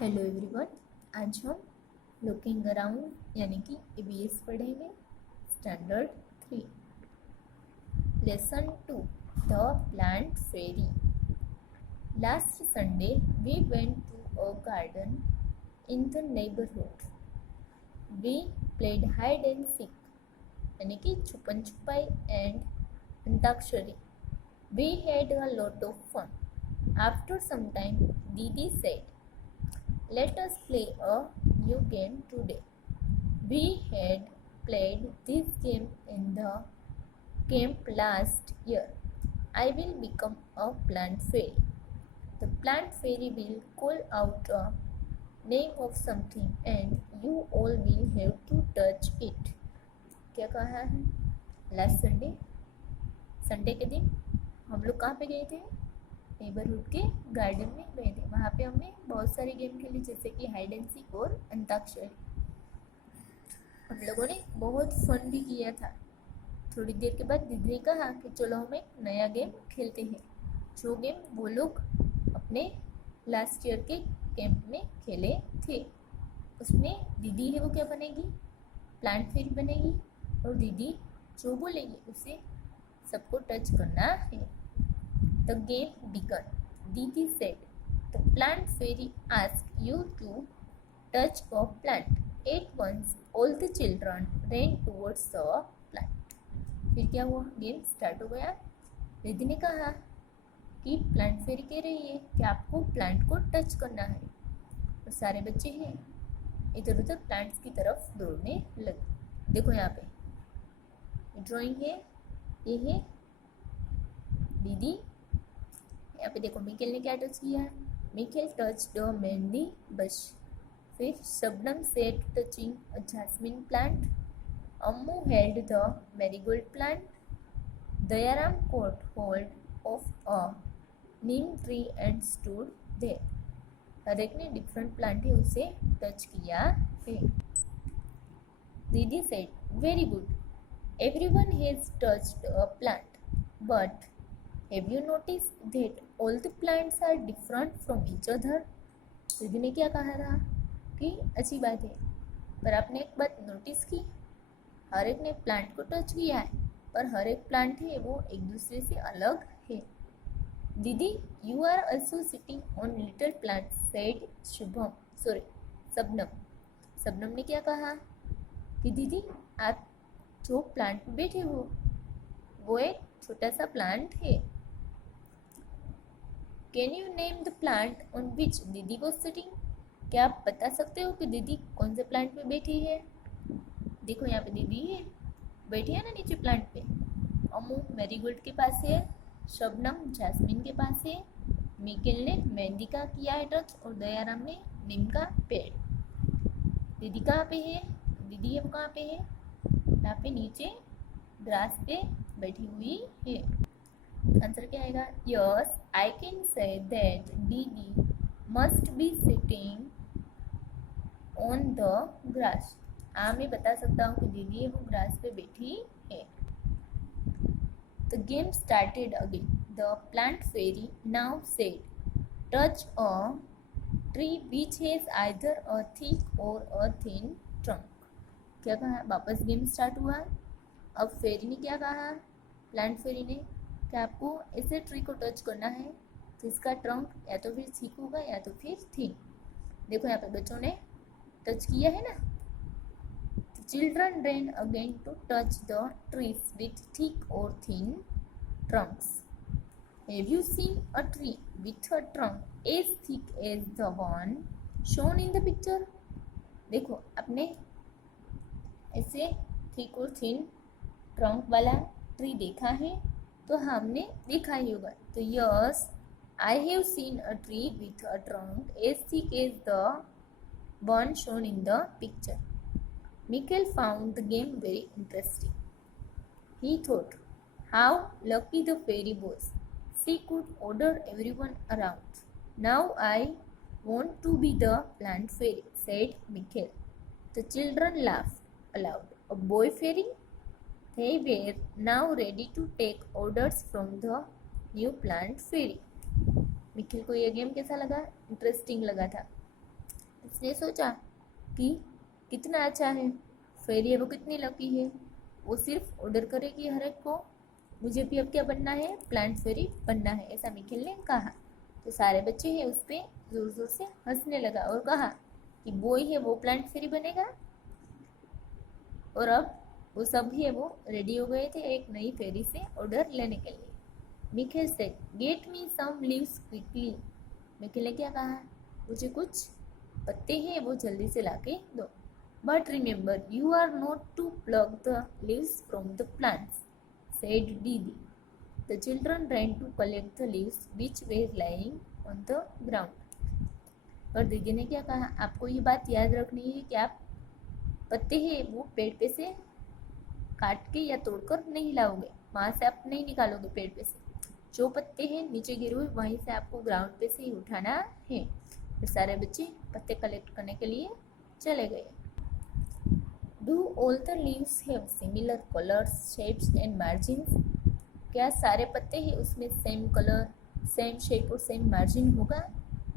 Hello everyone. आज हम looking around यानी कि ईवीएस पढ़ेंगे। Standard 3 lesson 2 the plant fairy. Last Sunday we went to a garden in the neighbourhood. We played hide and seek यानी कि छुपन छुपाई and antakshari. We had a lot of fun. After some time didi said, let us play a new game today. We had played this game in the camp last year. I will become a plant fairy. The plant fairy will call out a name of something and you all will have to touch it. क्या कहा है? Last Sunday के दिन हम लोग कहाँ पे गए थे? नेबरहुड के गार्डन में गए थे। वहाँ पे हमने बहुत सारे गेम खेले जैसे कि हाइड एंड सीक और अंताक्षरी। हम लोगों ने बहुत फन भी किया था। थोड़ी देर के बाद दीदी ने कहा कि चलो हम एक नया गेम खेलते हैं, जो गेम वो लोग अपने लास्ट ईयर के कैंप में खेले थे। उसमें दीदी है वो क्या बनेगी? प्लांट फेरी बनेगी और दीदी जो बोलेगी उसे सबको टच करना है। The game began. Didi said, "The plant fairy asked you to touch a plant." At once, all the children ran towards the plant. फिर क्या हुआ? गेम स्टार्ट हो गया। दीदी ने कहा कि प्लांट फेरी कह रही है कि आपको प्लांट को टच करना है। और सारे बच्चे हैं इधर उधर प्लांट्स की तरफ दौड़ने लगे। देखो यहाँ पे ड्राइंग है, ये है दीदी। यहाँ पे देखो मिकेल ने क्या टच किया है? Mikhail touch the mehndi bush. फिर Shabnam said touching a jasmine plant. Ammu held the marigold plant. Dayaram caught hold of a neem tree and stood there. हर एक ने डिफरेंट प्लांट है उसे टच किया है। दीदी said, very good, everyone has touched a plant, but have you noticed that all the plants are different from each other? दीदी ने क्या कहा था कि अच्छी बात है, पर आपने एक बात नोटिस की, हर एक ने प्लांट को टच किया है पर हर एक प्लांट है वो एक दूसरे से अलग है। दीदी, you are also sitting on little plant said Shabnam. Shabnam ने क्या कहा कि दीदी आप जो प्लांट पे बैठे हो वो एक छोटा सा प्लांट है। Can you name the plant on which दीदी वॉज सिटिंग? क्या आप बता सकते हो कि दीदी कौन से प्लांट पे बैठी है? देखो यहाँ पे दीदी है, बैठी है ना नीचे प्लांट पे। अम्मू मैरीगोल्ड के पास है, शबनम जैस्मिन के पास है, मिकेल ने मेहंदी का किया है टच और दयाराम ने नीम का पेड़। दीदी कहाँ पे है? दीदी अब कहाँ पे है? यहाँ पे नीचे ग्रास पे बैठी हुई है। आंसर क्या आएगा? Yes, I can say that दीदी must be sitting on the grass. हाँ, मैं बता सकता हूँ कि दीदी है वो ग्रास पे बैठी है। The game started again. The plant fairy now said, touch a tree which has either a thick or a thin trunk. क्या कहा? वापस गेम स्टार्ट हुआ। अब फेरी ने क्या कहा? प्लांट फेरी ने कि आपको ऐसे ट्री को टच करना है तो इसका ट्रंक या तो फिर थिक होगा या तो फिर थिन। देखो यहाँ पे बच्चों ने टच किया है ना। Children ran again to touch the trees with thick और thin trunks. Have you seen a tree with a trunk as thick as the one shown in the picture? देखो आपने ऐसे थिक और थिन ट्रंक वाला tree देखा है? तो हमने देखा ही होगा। तो yes, I have seen a tree with a trunk as thick as the one shown in the picture. Mikhail found the game very interesting. He thought how lucky the fairy was. She could order everyone around. Now I want to be the plant fairy, said Mikhail. The children laughed aloud. A boy fairy? They were now ready to take orders from the new plant fairy. मिखिल को यह game कैसा लगा? Interesting लगा था। उसने सोचा कि कितना अच्छा है, फेरी है वो कितनी लकी है, वो सिर्फ ऑर्डर करेगी हर एक को, मुझे भी अब क्या बनना है, प्लांट फेरी बनना है, ऐसा मिखेल ने कहा। तो सारे बच्चे हैं उस पर जोर जोर से हंसने लगा और कहा कि वो ही है वो प्लांट फेरी बनेगा। और अब वो सब ही है वो रेडी हो गए थे एक नई फेरी से ऑर्डर लेने के लिए। मिखेल से get me some leaves quickly. Mikhail ने क्या कहा, मुझे कुछ पत्ते हैं वो जल्दी से लाके दो। But remember you are not to plug the leaves from the plants, said Didi. The children ran to collect the leaves which were lying on the ground. और दीदी ने क्या कहा, आपको ये बात याद रखनी है कि आप पत्ते हैं वो पेड़ पे से काट के या तोड़कर नहीं लाओगे, वहाँ से आप नहीं निकालोगे पेड़ पे से, जो पत्ते हैं नीचे गिरे हुए वहीं से आपको ग्राउंड पे से ही उठाना है। फिर सारे बच्चे पत्ते कलेक्ट करने के लिए चले गए। Do all the leaves have similar colors, shapes and margins? क्या सारे पत्ते ही उसमें सेम कलर, सेम शेप और सेम मार्जिन होगा?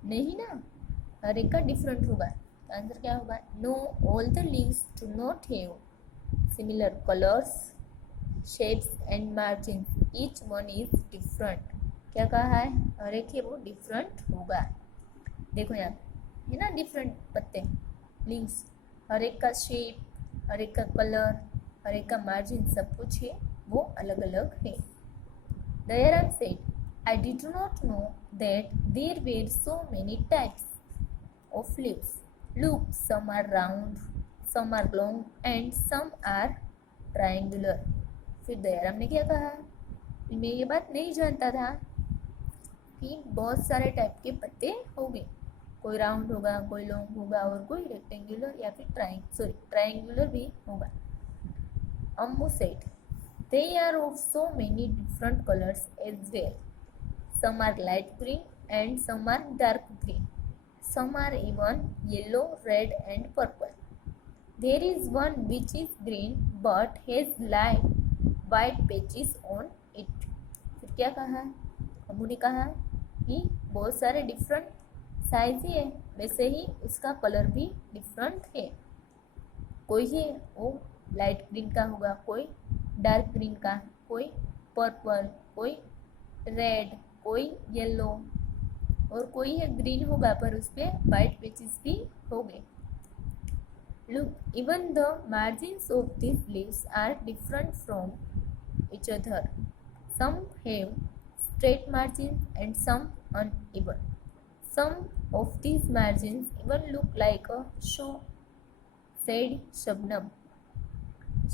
नहीं ना, हर एक का डिफरेंट होगा। तो आंसर क्या होगा, know all the leaves do not have similar colours, shapes and margin, each one is different. क्या कहा है, हर एक है वो डिफरेंट होगा। देखो यहाँ है ना डिफरेंट पत्ते, लीव्स, हर एक का शेप, हर एक का कलर, हर एक का मार्जिन, सब कुछ है वो अलग अलग है। Dayaram said, I did not know that there were so many types of leaves. Look, some are round, some are long and some are triangular. फिर दयाराम ने क्या कहा, मैं ये बात नहीं जानता था कि बहुत सारे टाइप के पत्ते होंगे, कोई राउंड होगा, कोई लॉन्ग होगा और कोई रेक्टेंगुलर या फिर ट्रायंगुलर भी होगा। अम्मू said, they are of so many different colors as well. Some are light green and some are dark green. Some are even yellow, red and purple. There is one which is green but has light white patches on it. फिर क्या कहा, अम्मू ने कहा कि बहुत सारे different size है, वैसे ही उसका कलर भी डिफरेंट है, कोई है वो लाइट ग्रीन का होगा, कोई डार्क ग्रीन का, कोई पर्पल, कोई रेड, कोई येलो और कोई है ग्रीन होगा पर उस पर वाइट पैचेस भी होंगे। Look, even the margins of this leaves are different from each other. Some have straight margins and some uneven. Some of these margins even look like a show, said Shabnam.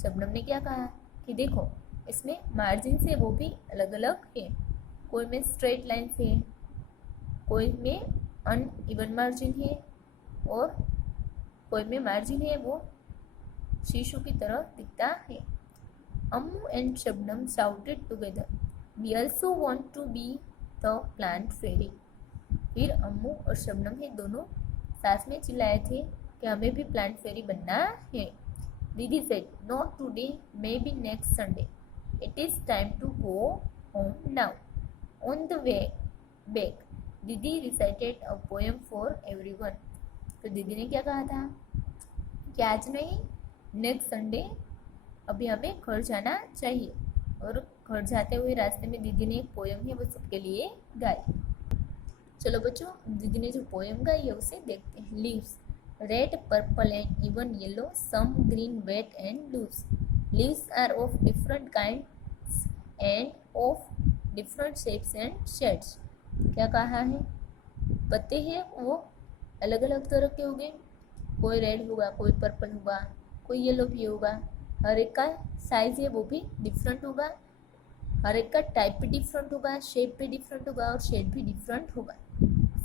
Shabnam ने क्या कहा कि देखो इसमें margin से वो भी अलग अलग है, कोई में स्ट्रेट लाइन है, कोई में अनइवन मार्जिन है और कोई में मार्जिन है वो शीशो की तरह दिखता है। Ammu and Shabnam shouted together, we also want to be the plant fairy. फिर अम्मू और शबनम है दोनों साथ में चिल्लाए थे कि हमें भी प्लांट फेरी बनना है। दीदी said, not today, maybe next Sunday. It is time to go home now. On the way back, दीदी recited a poem for everyone. तो दीदी ने क्या कहा था कि आज नहीं, नेक्स्ट संडे अभी हमें घर जाना चाहिए, और घर जाते हुए रास्ते में दीदी ने एक पोयम है वो सबके लिए गाई। चलो बच्चों, दीदी ने जो पोयम गाई है उसे देखते हैं। Leaves, red, purple and even yellow, some green, wet and loose. Leaves are of different kinds and of different shapes and shades. क्या कहा है, पत्ते हैं वो अलग अलग तरह के होंगे, कोई रेड होगा, कोई पर्पल होगा, कोई येलो भी होगा, हर एक का साइज है वो भी डिफरेंट होगा, हर एक का टाइप भी डिफरेंट होगा, शेप भी डिफरेंट होगा और शेड भी डिफरेंट होगा।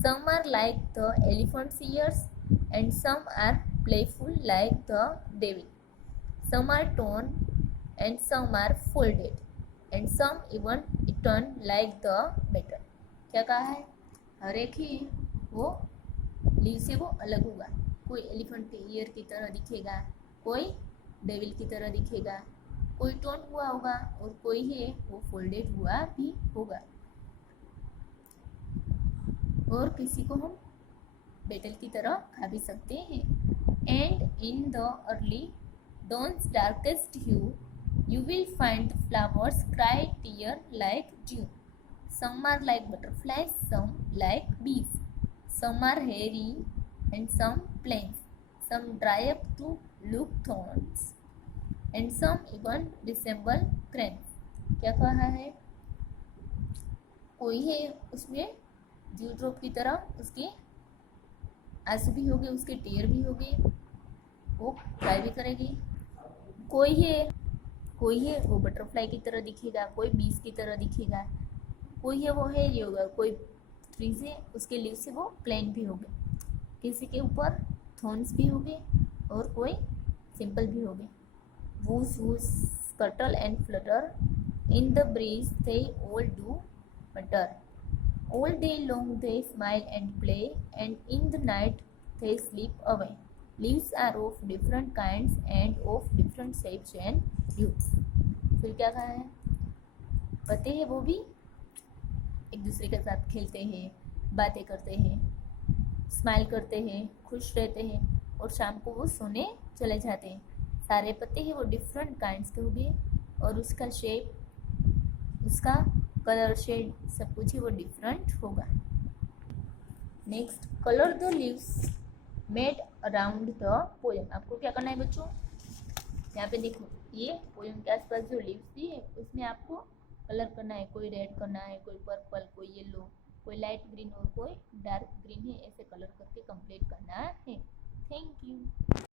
Some are like the elephants ears and some are playful like the devil, some are torn and some are folded and some even eaten like the better. क्या कहा है, हर एक ही वो लीव से वो अलग होगा, कोई एलिफेंट के ईयर की तरह दिखेगा, कोई डेविल की तरह दिखेगा, कोई टोन हुआ होगा और कोई है वो फोल्डेड हुआ भी होगा। और किसी को हम बेटल की तरह खा भी सकते हैं। And in the early dawn's darkest hue, you will find the flowers cry tear like dew. Some are like butterflies, some like bees. Some are hairy and some plain. Some dry up to look thorns, and some even resemble cranes. क्या कहा है? कोई है उसमें dew drop की तरह, उसके आंसू भी होंगे, उसके टेयर भी होंगे, वो ट्राई भी करेगी। कोई है वो बटरफ्लाई की तरह दिखेगा, कोई बीज की तरह दिखेगा, कोई है वो हेरी होगा, कोई ट्रीज है उसके लीव से वो प्लेन भी होंगे, किसी के ऊपर थॉर्न्स भी होंगे और कोई सिंपल भी होंगे। Whose whose scuttle and Flutter in the breeze they all do mutter. All day long they smile and play, and in the night they sleep away. Leaves are of different kinds and of different shapes and hues. फिर क्या कहा है? पते हैं वो भी एक दूसरे के साथ खेलते हैं, बातें करते हैं, स्माइल करते हैं, खुश रहते हैं और शाम को वो सोने चले जाते हैं। सारे पत्ते हैं वो डिफरेंट काइंड्स के होंगे और उसका शेप, उसका कलर शेड सब कुछ ही वो डिफरेंट होगा। Next, colour the leaves made around the poem. आपको क्या करना है बच्चों? यहाँ पे देखो, ये पोएम के आसपास जो लीव्स दी है उसमें आपको कलर करना है। कोई रेड करना है, कोई पर्पल, कोई येलो, कोई लाइट ग्रीन और कोई डार्क ग्रीन है, ऐसे कलर करके कंप्लीट करना है। Thank you.